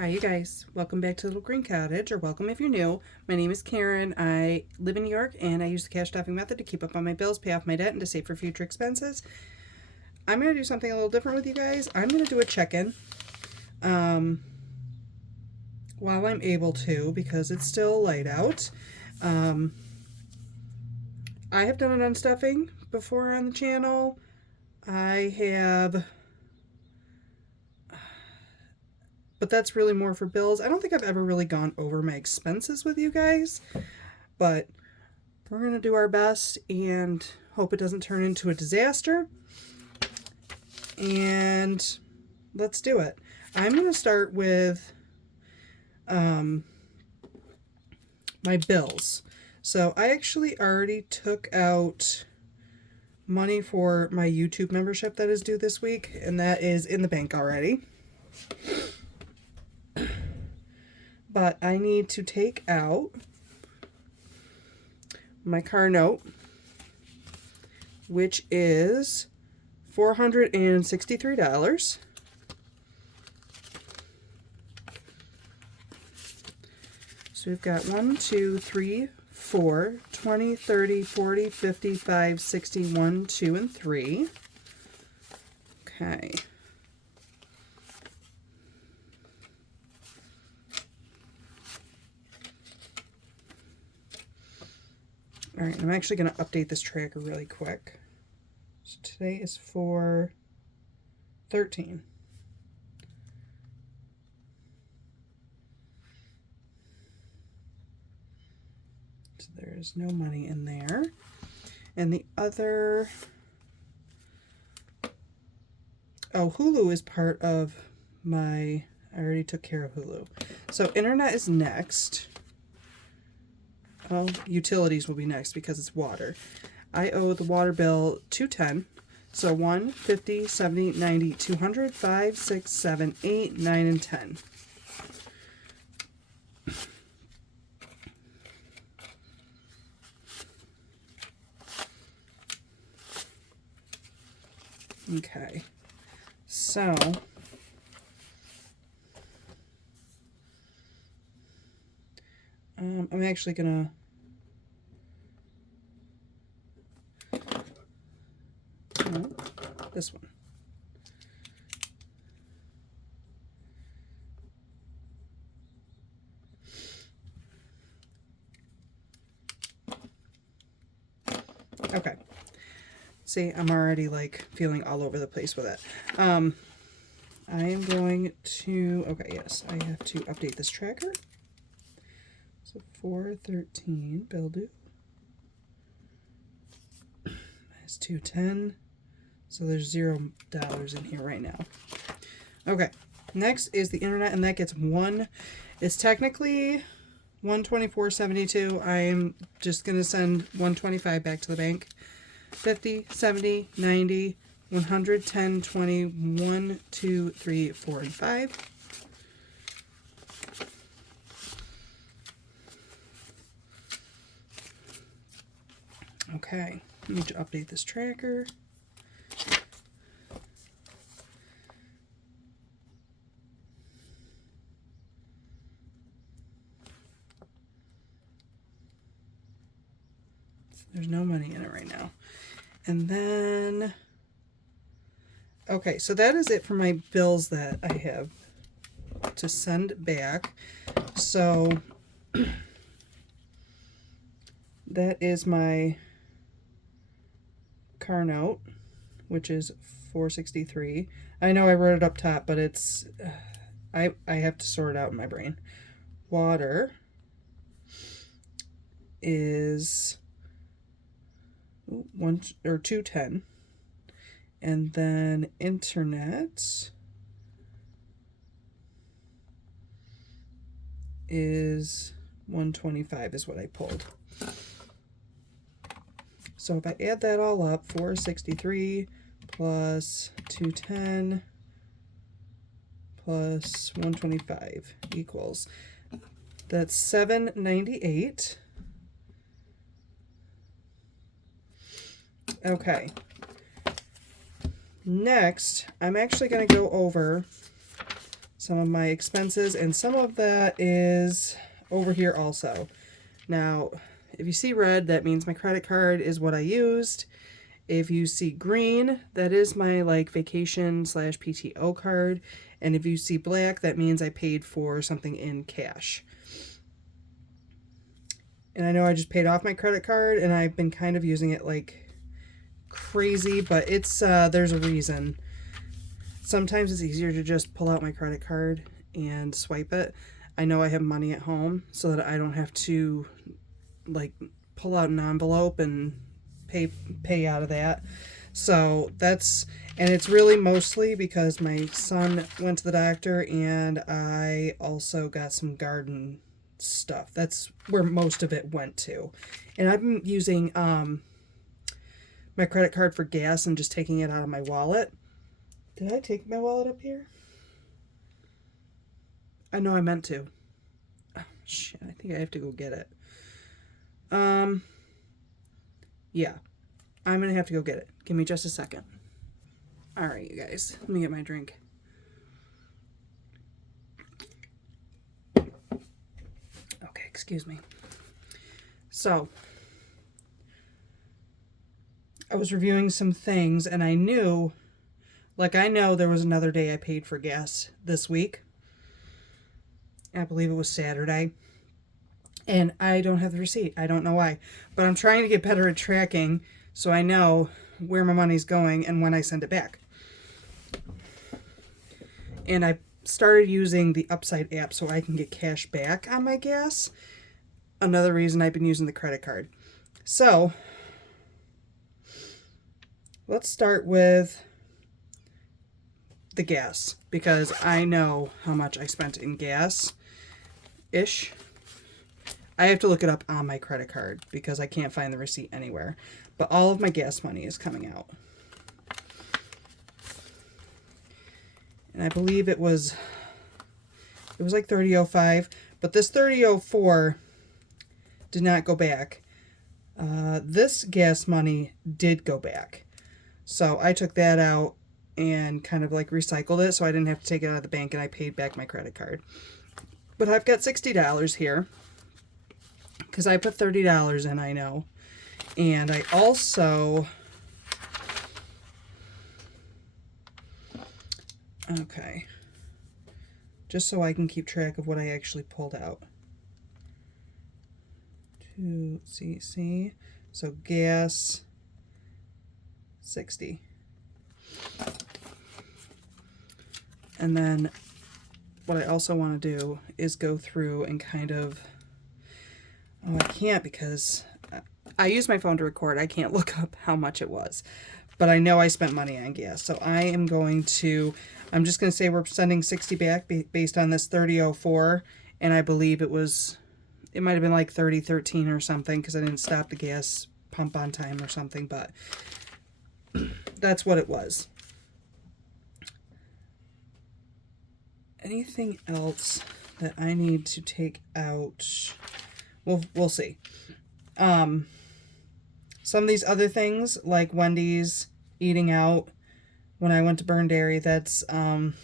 Hi, you guys. Welcome back to Little Green Cottage, or welcome if you're new. My name is Karen. I live in New York, and I use the cash stuffing method to keep up on my bills, pay off my debt, and to save for future expenses. I'm going to do something a little different with you guys. I'm going to do a check-in while I'm able to, because it's still light out. I have done an unstuffing before on the channel. I have... But that's really more for bills. I don't think I've ever really gone over my expenses with you guys, but we're going to do our best and hope it doesn't turn into a disaster. And let's do it. I'm going to start with my bills. So I actually already took out money for my YouTube membership that is due this week, and that is in the bank already. But I need to take out my car note, which is $463. So we've got 1, 2, 3, 4, 20, 30, 40, 55, 60, 1, 2, and 3. Okay. All right, I'm actually going to update this tracker really quick. So today is 4/13. So there's no money in there. And the other... Oh, Hulu is part of my... I already took care of Hulu. So internet is next. Oh, utilities will be next because it's water. I owe the water bill $210. So 1, 50, 70, 90, 200, 5, 6, 7, 8, 9, and 10. Okay. So I'm actually gonna this one. Okay. See, I'm already like feeling all over the place with it. I am going to, okay, yes, I have to update this tracker. So 4/13 bill due. That's 210. So there's $0 in here right now. Okay, next is the internet, and that gets one. It's technically $124.72. I am just gonna send $125 back to the bank. 50, 70, 90, 100, 10, 20, 1, 2, 3, 4, and 5. Okay, I need to update this tracker. There's no money in it right now. And then, okay, so that is it for my bills that I have to send back. So that is my car note, which is $463. I know I wrote it up top, but it's I have to sort it out in my brain. Water is 210, and then internet is 125 is what I pulled. So if I add that all up, 463 plus 210 plus 125 equals, that's 798. Okay. Next, I'm actually going to go over some of my expenses, and some of that is over here also. Now, if you see red, that means my credit card is what I used. If you see green, that is my like vacation / PTO card. And if you see black, that means I paid for something in cash. And I know I just paid off my credit card and I've been kind of using it like crazy, but it's there's a reason. Sometimes it's easier to just pull out my credit card and swipe it. I know I have money at home so that I don't have to like pull out an envelope and pay out of that. So that's, and it's really mostly because my son went to the doctor and I also got some garden stuff. That's where most of it went to. And I've been using my credit card for gas and just taking it out of my wallet. Did I take my wallet up here? I know I meant to. Oh, shit, I think I have to go get it. Yeah. I'm gonna have to go get it. Give me just a second. Alright, you guys. Let me get my drink. Okay, excuse me. So, I was reviewing some things and I knew, like I know there was another day I paid for gas this week. I believe it was Saturday. And I don't have the receipt. I don't know why. But I'm trying to get better at tracking so I know where my money's going and when I send it back. And I started using the Upside app so I can get cash back on my gas. Another reason I've been using the credit card. So, let's start with the gas, because I know how much I spent in gas-ish. I have to look it up on my credit card because I can't find the receipt anywhere. But all of my gas money is coming out. And I believe it was like $30.05, but this $30.04 did not go back. This gas money did go back. So I took that out and kind of like recycled it so I didn't have to take it out of the bank, and I paid back my credit card. But I've got $60 here because I put $30 in, I know. And I also, okay, just so I can keep track of what I actually pulled out. See, so gas, 60. And then what I also want to do is go through and kind of, oh, I can't because I use my phone to record. I can't look up how much it was, but I know I spent money on gas. So I am going to, I'm just going to say we're sending 60 back based on this $30.04. And I believe it might have been like $30.13 or something because I didn't stop the gas pump on time or something, but that's what it was. Anything else that I need to take out? We'll see. Some of these other things, like Wendy's, eating out, when I went to Burn Dairy, that's, I'm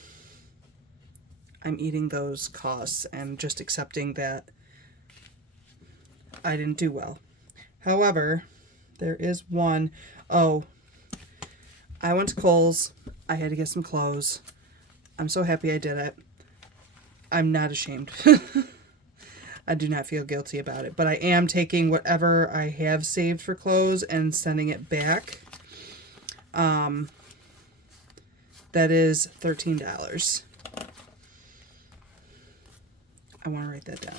eating those costs and just accepting that I didn't do well. However, there is one, I went to Kohl's. I had to get some clothes. I'm so happy I did it. I'm not ashamed. I do not feel guilty about it, but I am taking whatever I have saved for clothes and sending it back. That is $13. I want to write that down.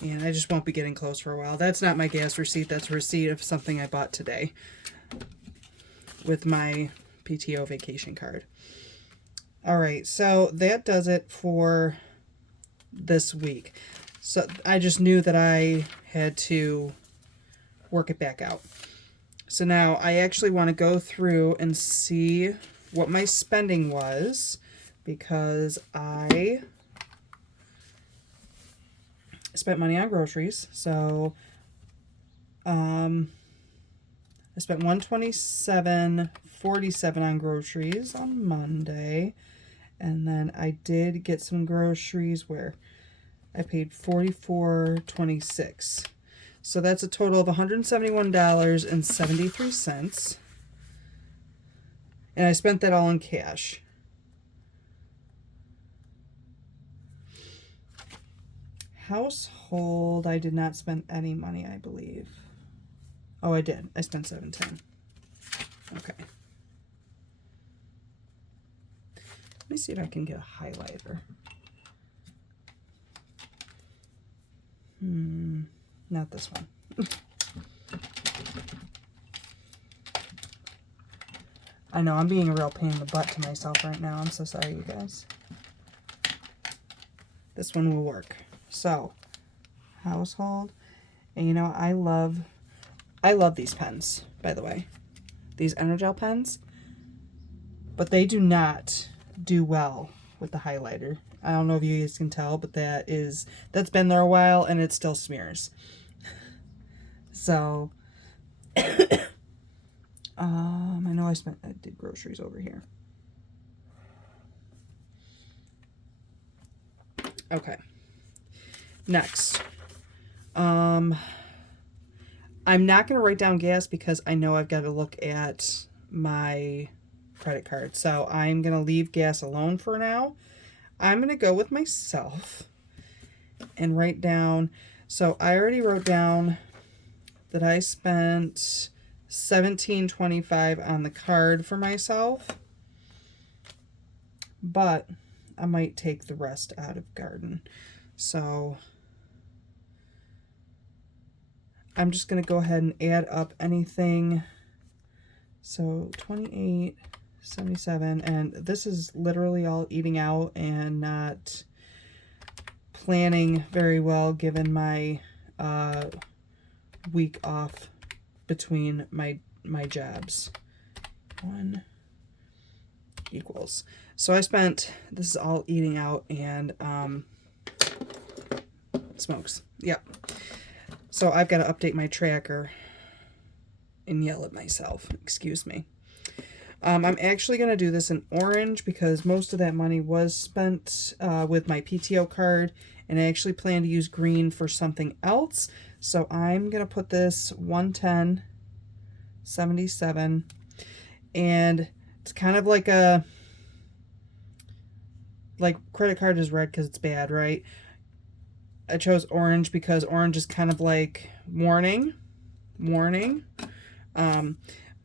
And I just won't be getting clothes for a while. That's not my gas receipt. That's a receipt of something I bought today with my PTO vacation card. All right, so that does it for this week. So I just knew that I had to work it back out. So now I actually want to go through and see what my spending was, because I spent money on groceries. So I spent $127.47 on groceries on Monday. And then I did get some groceries where I paid $44.26. So that's a total of $171.73. And I spent that all in cash. Household, I did not spend any money, I believe. Oh, I did. I spent $7.10. Okay. Let me see if I can get a highlighter. Not this one. I know, I'm being a real pain in the butt to myself right now. I'm so sorry, you guys. This one will work. So, household. And you know, I love these pens, by the way. These Energel pens. But they do not do well with the highlighter. I don't know if you guys can tell, but that's been there a while and it still smears. So, I know I did groceries over here. Okay. Next. I'm not going to write down gas because I know I've got to look at my credit card. So I'm going to leave gas alone for now. I'm going to go with myself and write down. So I already wrote down that I spent $17.25 on the card for myself. But I might take the rest out of garden. So I'm just going to go ahead and add up anything. So 28.77, and this is literally all eating out and not planning very well given my week off between my jobs. 1 equals. So I spent, this is all eating out and smokes. Yep. So I've got to update my tracker and yell at myself. Excuse me. I'm actually going to do this in orange because most of that money was spent with my PTO card, and I actually plan to use green for something else. So I'm going to put this 110.77, and it's kind of like credit card is red because it's bad, right? I chose orange because orange is kind of like warning.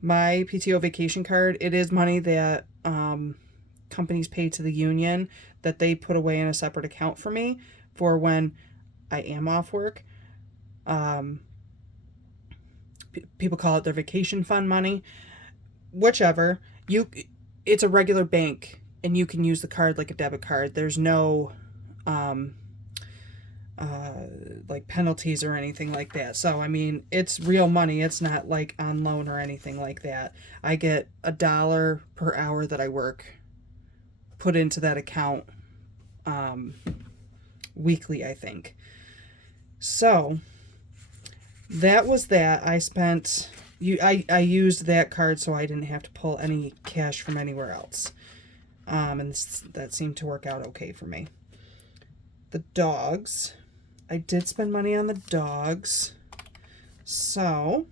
My PTO vacation card, it is money that companies pay to the union that they put away in a separate account for me for when I am off work. People call it their vacation fund money. Whichever. It's a regular bank, and you can use the card like a debit card. There's no like penalties or anything like that. So I mean, it's real money. It's not like on loan or anything like that. I get $1 per hour that I work put into that account weekly, I think. So that was that. I spent I used that card so I didn't have to pull any cash from anywhere else. And that seemed to work out okay for me. The dogs, I did spend money on the dogs. So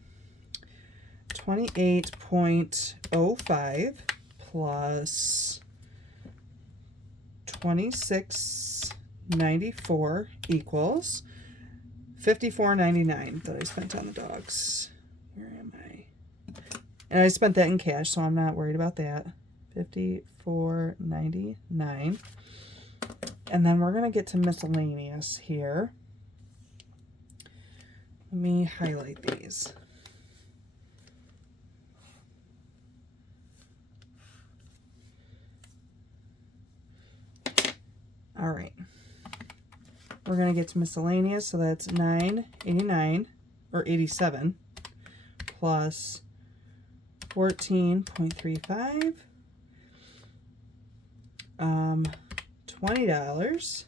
28.05 plus 26.94 equals $54.99 that I spent on the dogs. Where am I? And I spent that in cash, so I'm not worried about that. $54.99. And then we're going to get to miscellaneous here. Let me highlight these. All right. We're going to get to miscellaneous, so that's $9.89 or 87 plus 14.35. $20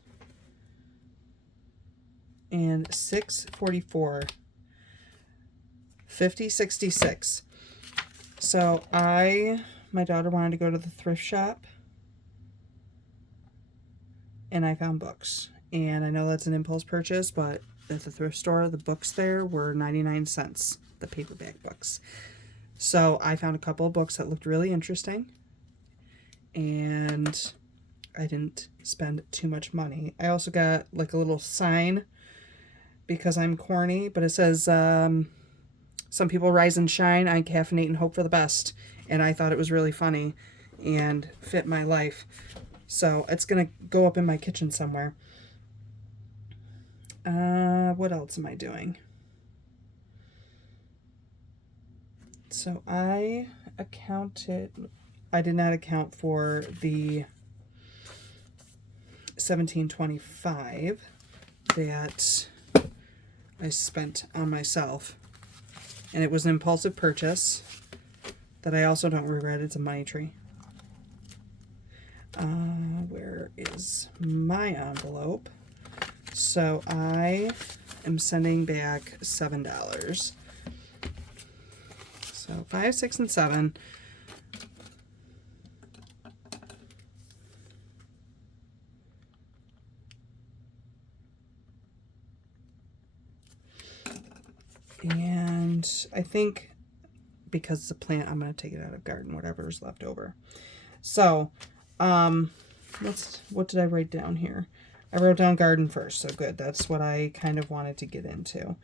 and 644. 50.66. So my daughter wanted to go to the thrift shop, and I found books. And I know that's an impulse purchase, but at the thrift store, the books there were 99 cents, the paperback books. So I found a couple of books that looked really interesting, and I didn't spend too much money. I also got like a little sign because I'm corny, but it says, some people rise and shine, I caffeinate and hope for the best. And I thought it was really funny and fit my life. So it's going to go up in my kitchen somewhere. What else am I doing? So I did not account for the $17.25 that I spent on myself. And it was an impulsive purchase that I also don't regret. It's a money tree. Where is my envelope? So I am sending back $7. So 5, 6, and 7. And I think because it's a plant, I'm going to take it out of garden, whatever's left over. So, what did I write down here? I wrote down garden first, so good. That's what I kind of wanted to get into.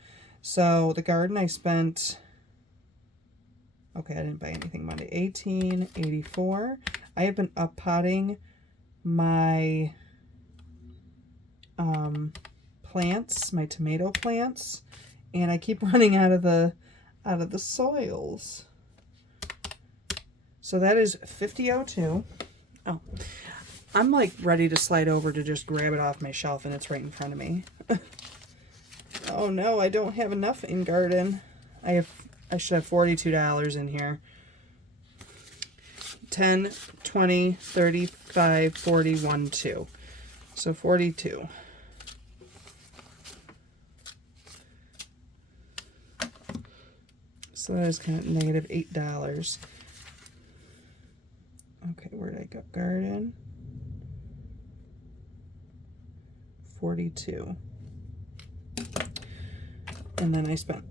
So the garden I spent, okay, I didn't buy anything Monday. $18.84. I have been up potting my plants, my tomato plants, and I keep running out of the soils. So that is $50.02. Oh, I'm like ready to slide over to just grab it off my shelf, and it's right in front of me. Oh no, I don't have enough in garden. I should have $42 in here. 10, 20, 35, 41, 2. So 42. So that is kind of negative $8. Okay, where did I go? Garden. 42. And then I spent,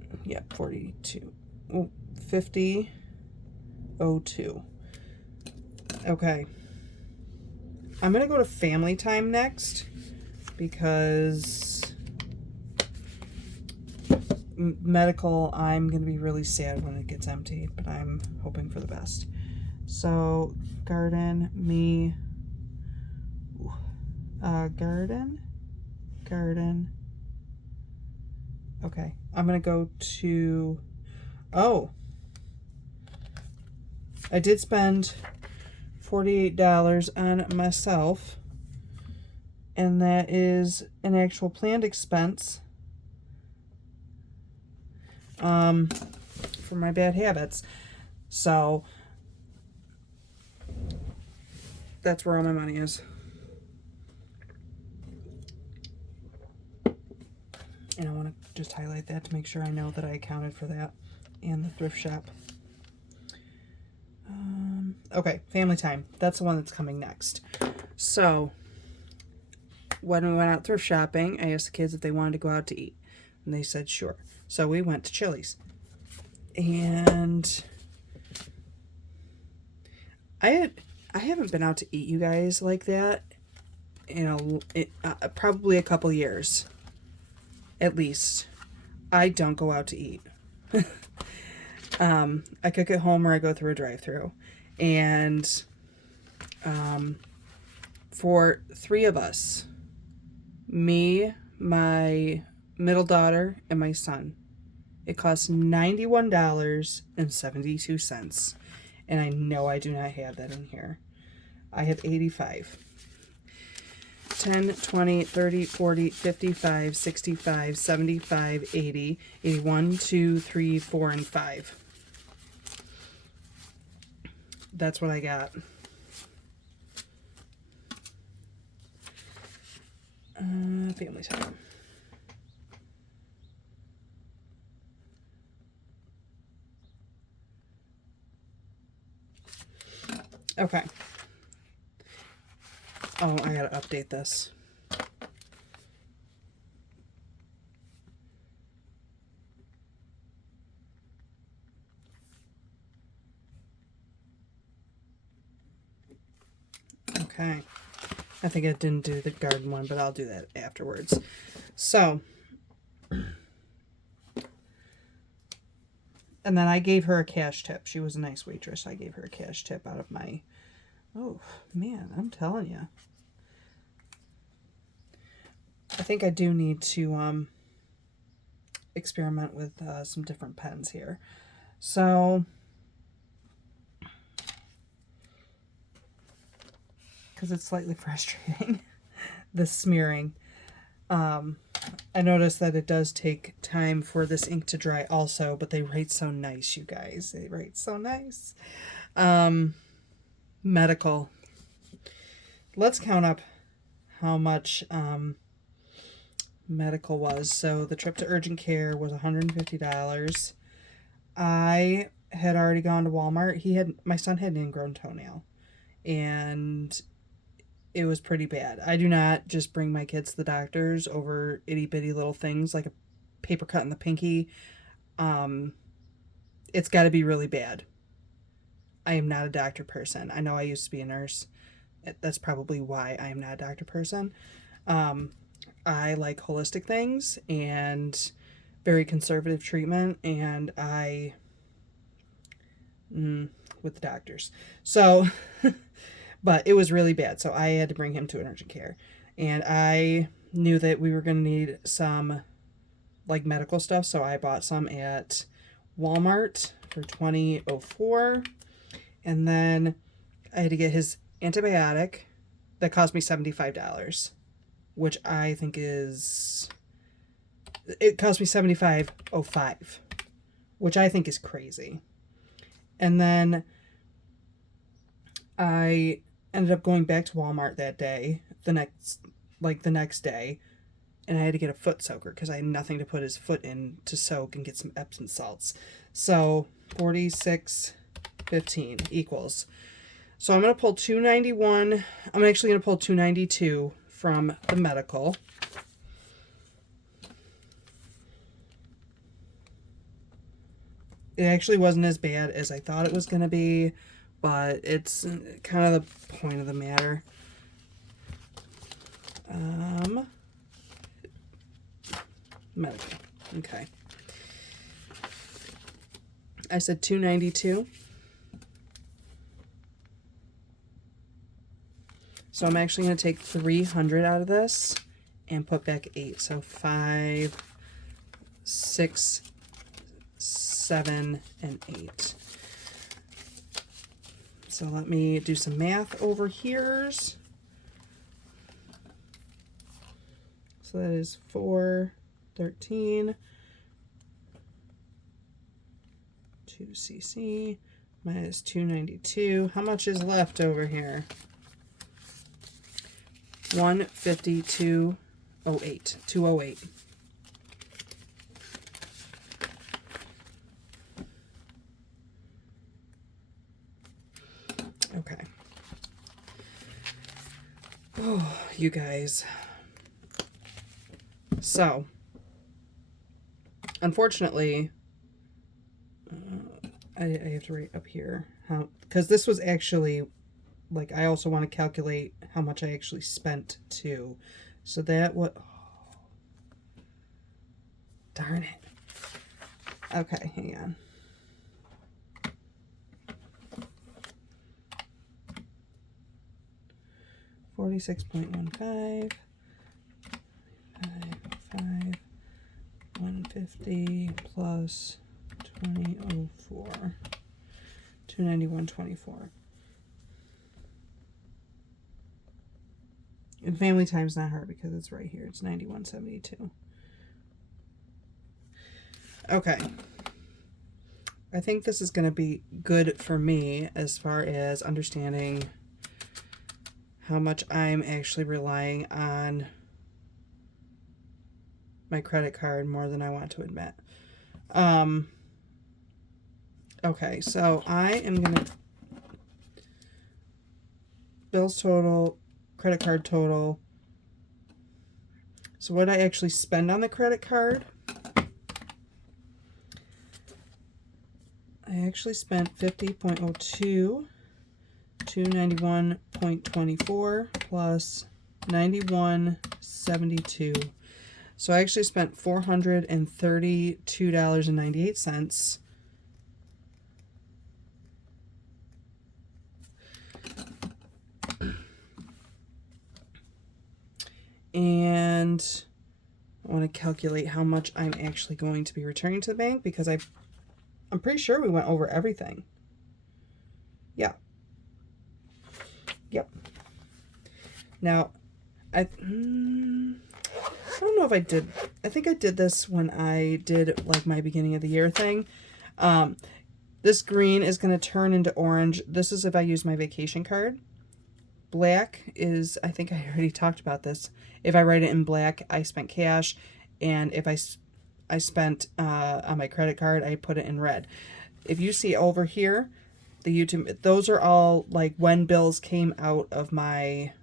42. Oh, 50.02. Okay. I'm going to go to family time next because medical, I'm going to be really sad when it gets empty, but I'm hoping for the best. So, garden, me, garden. Okay, I'm going to go to, I did spend $48 on myself, and that is an actual planned expense for my bad habits. So that's where all my money is. And I want to just highlight that to make sure I know that I accounted for that and the thrift shop. Okay, family time. That's the one that's coming next. So, when we went out thrift shopping, I asked the kids if they wanted to go out to eat. And they said sure. So we went to Chili's. And I haven't been out to eat, you guys, like that in probably a couple years. At least. I don't go out to eat. I cook at home or I go through a drive-thru. And for 3 of us, me, my middle daughter, and my son, it costs $91.72. And I know I do not have that in here. I have 85. 10, 20, 30, 40, 55, 65, 75, 80, 81, 2, 3, 4, and 5. That's what I got. Family time. Okay. Oh, I gotta update this. Okay. I think I didn't do the garden one, but I'll do that afterwards. So, and then I gave her a cash tip. She was a nice waitress. I gave her a cash tip out of my... Oh, man, I'm telling you. I think I do need to experiment with some different pens here. So, because it's slightly frustrating, the smearing. I noticed that it does take time for this ink to dry also, but they write so nice, you guys. They write so nice. Medical. Let's count up how much medical was. So the trip to urgent care was $150. I had already gone to Walmart. My son had an ingrown toenail, and it was pretty bad. I do not just bring my kids to the doctors over itty bitty little things like a paper cut in the pinky. It's got to be really bad. I am not a doctor person. I know I used to be a nurse. That's probably why I am not a doctor person. I like holistic things and very conservative treatment, and with the doctors. So, but it was really bad. So I had to bring him to an urgent care, and I knew that we were going to need some like medical stuff. So I bought some at Walmart for $20.04. And then I had to get his antibiotic that cost me $75, which I think it cost me $75.05, which I think is crazy. And then I ended up going back to Walmart that day, the next day, and I had to get a foot soaker because I had nothing to put his foot in to soak and get some Epsom salts. So $46.15 equals. So I'm going to pull $291. I'm actually going to pull $292 from the medical. It actually wasn't as bad as I thought it was going to be, but it's kind of the point of the matter. Medical. Okay. I said $292. So I'm actually going to take $300 out of this and put back 8. So 5, 6, 7, and 8. So let me do some math over here. So that is 413 2cc minus 292. How much is left over here? 152.08. 208. Okay. Oh, you guys. So, unfortunately, I have to write up here how, because this was actually, like, I also want to calculate how much I actually spent too. So that what, oh, darn it. Okay, hang on. $46.15, 150 plus 2004, 291.24. And family time's not hard because it's right here. It's 91.72. Okay. I think this is going to be good for me as far as understanding how much I'm actually relying on my credit card more than I want to admit. Okay, so I am going to... bills total, credit card total. So what I actually spend on the credit card, I actually spent 50.02, 291.24 plus 91.72. So I actually spent $432.98. And I want to calculate how much I'm actually going to be returning to the bank, because I'm pretty sure we went over everything. Yeah. Yep. Now, I don't know if I did. I think I did this when I did like my beginning of the year thing. This green is going to turn into orange. This is if I use my vacation card. Black is, I think I already talked about this. If I write it in black, I spent cash. And if I spent on my credit card, I put it in red. If you see over here, the YouTube, those are all like when bills came out of my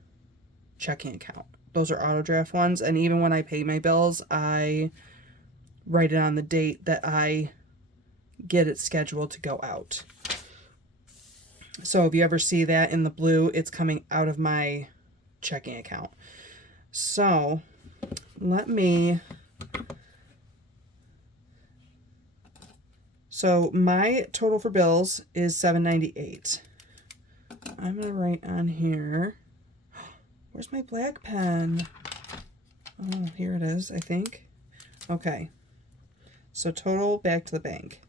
checking account. Those are auto draft ones. And even when I pay my bills, I write it on the date that I get it scheduled to go out. So if you ever see that in the blue, it's coming out of my checking account. So let me... So my total for bills is $798. I'm going to write on here... Where's my black pen? Oh, here it is, I think. Okay. So total back to the bank.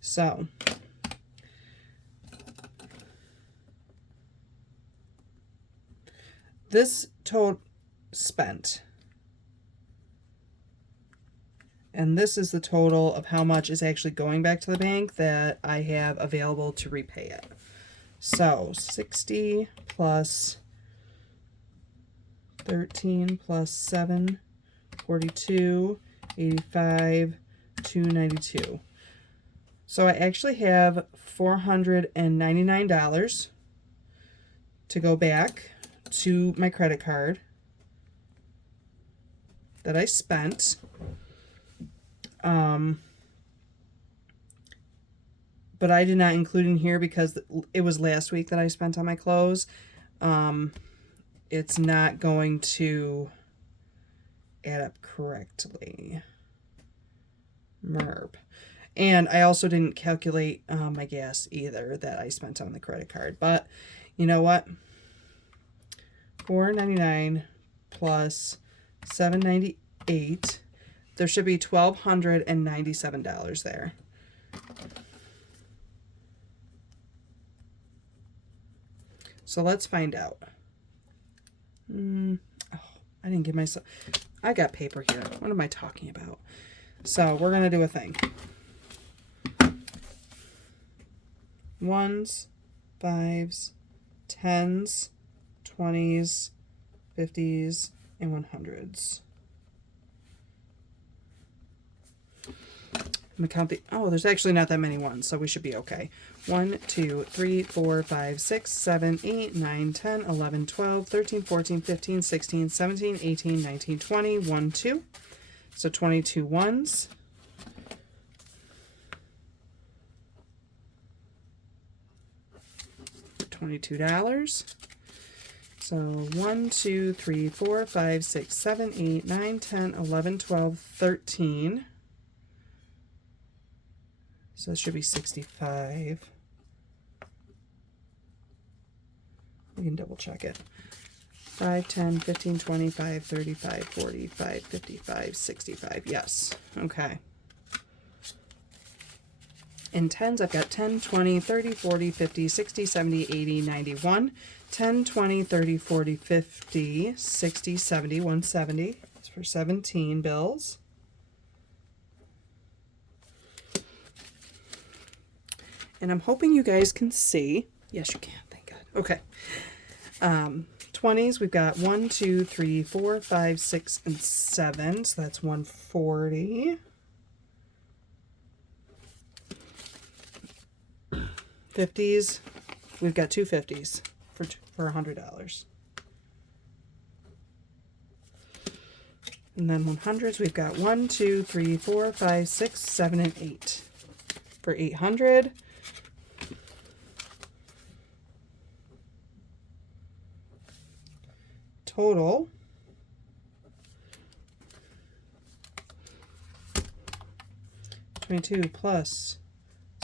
So, this total spent. And this is the total of how much is actually going back to the bank that I have available to repay it. So 60 plus 13 plus 7, 42, 85, 292. So I actually have $499 to go back to my credit card that I spent. But I did not include in here because it was last week that I spent on my clothes. It's not going to add up correctly. MERP. And I also didn't calculate my gas either that I spent on the credit card. But you know what? $499 plus $798. There should be $1,297 there. So let's find out. Oh, I didn't give myself... I got paper here. What am I talking about? So we're going to do a thing. 1s, 5s, 10s, 20s, 50s, and 100s. I'm going to count the... Oh, there's actually not that many ones, so we should be okay. 1, 2, 3, 4, 5, 6, 7, 8, 9, 10, 11, 12, 13, 14, 15, 16, 17, 18, 19, 20, 1, 2. So 22 ones. $22. So 1, 2, 3, 4, 5, 6, 7, 8, 9, 10, 11, 12, 13. So this should be 65. We can double check it. 5, 10, 15, 25, 35, 45, 55, 65. Yes. Okay. In tens, I've got 10, 20, 30, 40, 50, 60, 70, 80, 91. 10, 20, 30, 40, 50, 60, 70, 170. That's for 17 bills. And I'm hoping you guys can see. Yes, you can. Thank God. Okay. 20s, we've got 1, 2, 3, 4, 5, 6, and 7. So that's 140. 50s. We've got two 50s for $100. And then 100s, we've got 1, 2, 3, 4, 5, 6, 7, and 8 for 800. Total, $22 plus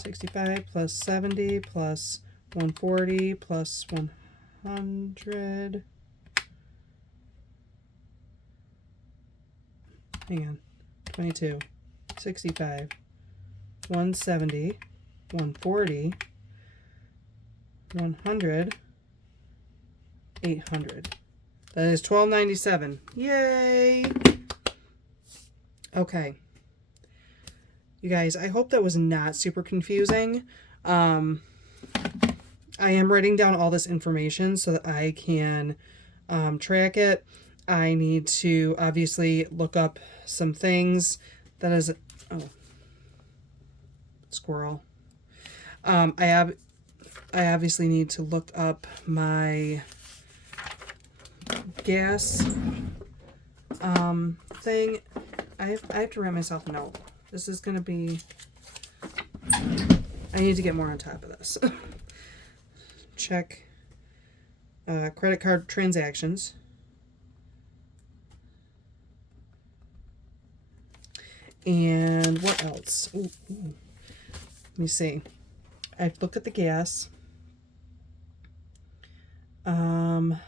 65 plus 70 plus 140 plus 100. Hang on. 22, 65, 170, 140, 100, 800. That is $12.97. Yay! Okay. You guys, I hope that was not super confusing. I am writing down all this information so that I can track it. I need to obviously look up some things. That is, oh, squirrel. I obviously need to look up my gas thing. I have to write myself a note. This is going to be, I need to get more on top of this. Check credit card transactions. And what else? Ooh. Let me see. I've looked at the gas. Let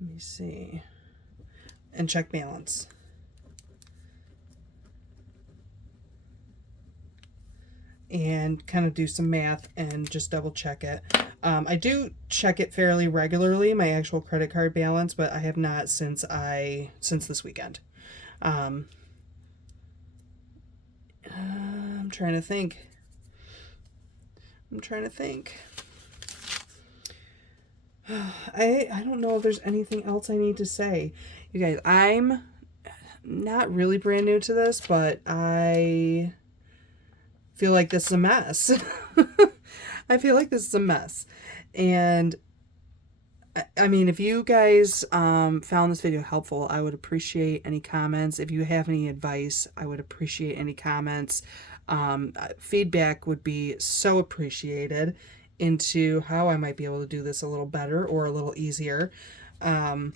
me see. And check balance. And kind of do some math and just double check it. I do check it fairly regularly, my actual credit card balance, but I have not since this weekend. I'm trying to think. I don't know if there's anything else I need to say. You guys, I'm not really brand new to this, but I feel like this is a mess. I feel like this is a mess. And I mean, if you guys found this video helpful, I would appreciate any comments. If you have any advice, I would appreciate any comments. Feedback would be so appreciated into how I might be able to do this a little better or a little easier. And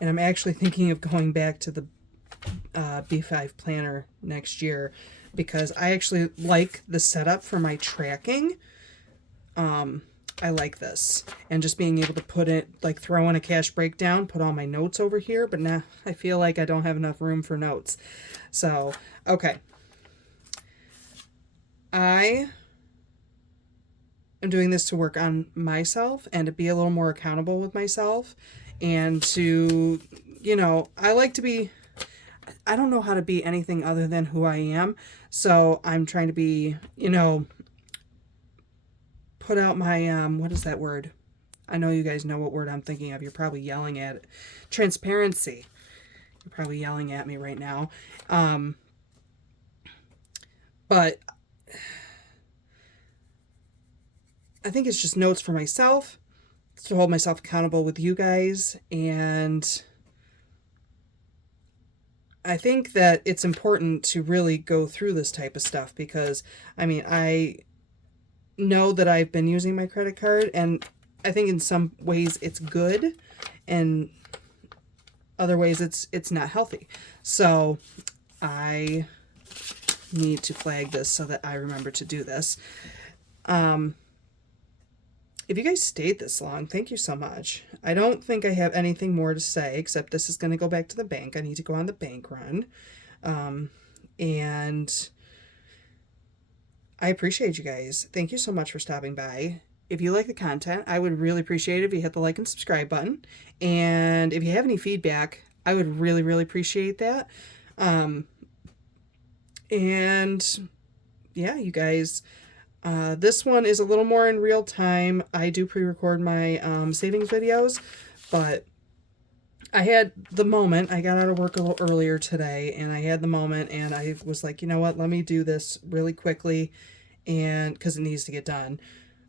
I'm actually thinking of going back to the B5 planner next year because I actually like the setup for my tracking. I like this, and just being able to put it, like throw in a cash breakdown, put all my notes over here, but now I feel like I don't have enough room for notes. So, okay. I am doing this to work on myself and to be a little more accountable with myself and to, you know, I don't know how to be anything other than who I am. So I'm trying to be, you know, put out my, what is that word? I know you guys know what word I'm thinking of. You're probably yelling at it. Transparency. You're probably yelling at me right now. But I think it's just notes for myself to hold myself accountable with you guys. And I think that it's important to really go through this type of stuff because, I mean, I know that I've been using my credit card, and I think in some ways it's good, and other ways it's not healthy. So I need to flag this so that I remember to do this. If you guys stayed this long, thank you so much. I don't think I have anything more to say, except this is going to go back to the bank. I need to go on the bank run. And I appreciate you guys. Thank you so much for stopping by. If you like the content, I would really appreciate it if you hit the like and subscribe button. And if you have any feedback, I would really, really appreciate that. And yeah, you guys, this one is a little more in real time. I do pre-record my savings videos, but I had the moment. I got out of work a little earlier today, and I had the moment, and I was like, you know what? Let me do this really quickly, and because it needs to get done.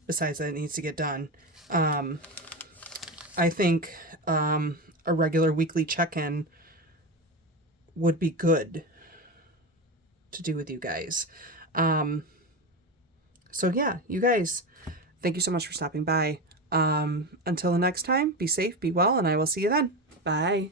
Besides that, it needs to get done. I think a regular weekly check-in would be good to do with you guys. So yeah, you guys, thank you so much for stopping by. Until the next time, be safe, be well, and I will see you then. Bye.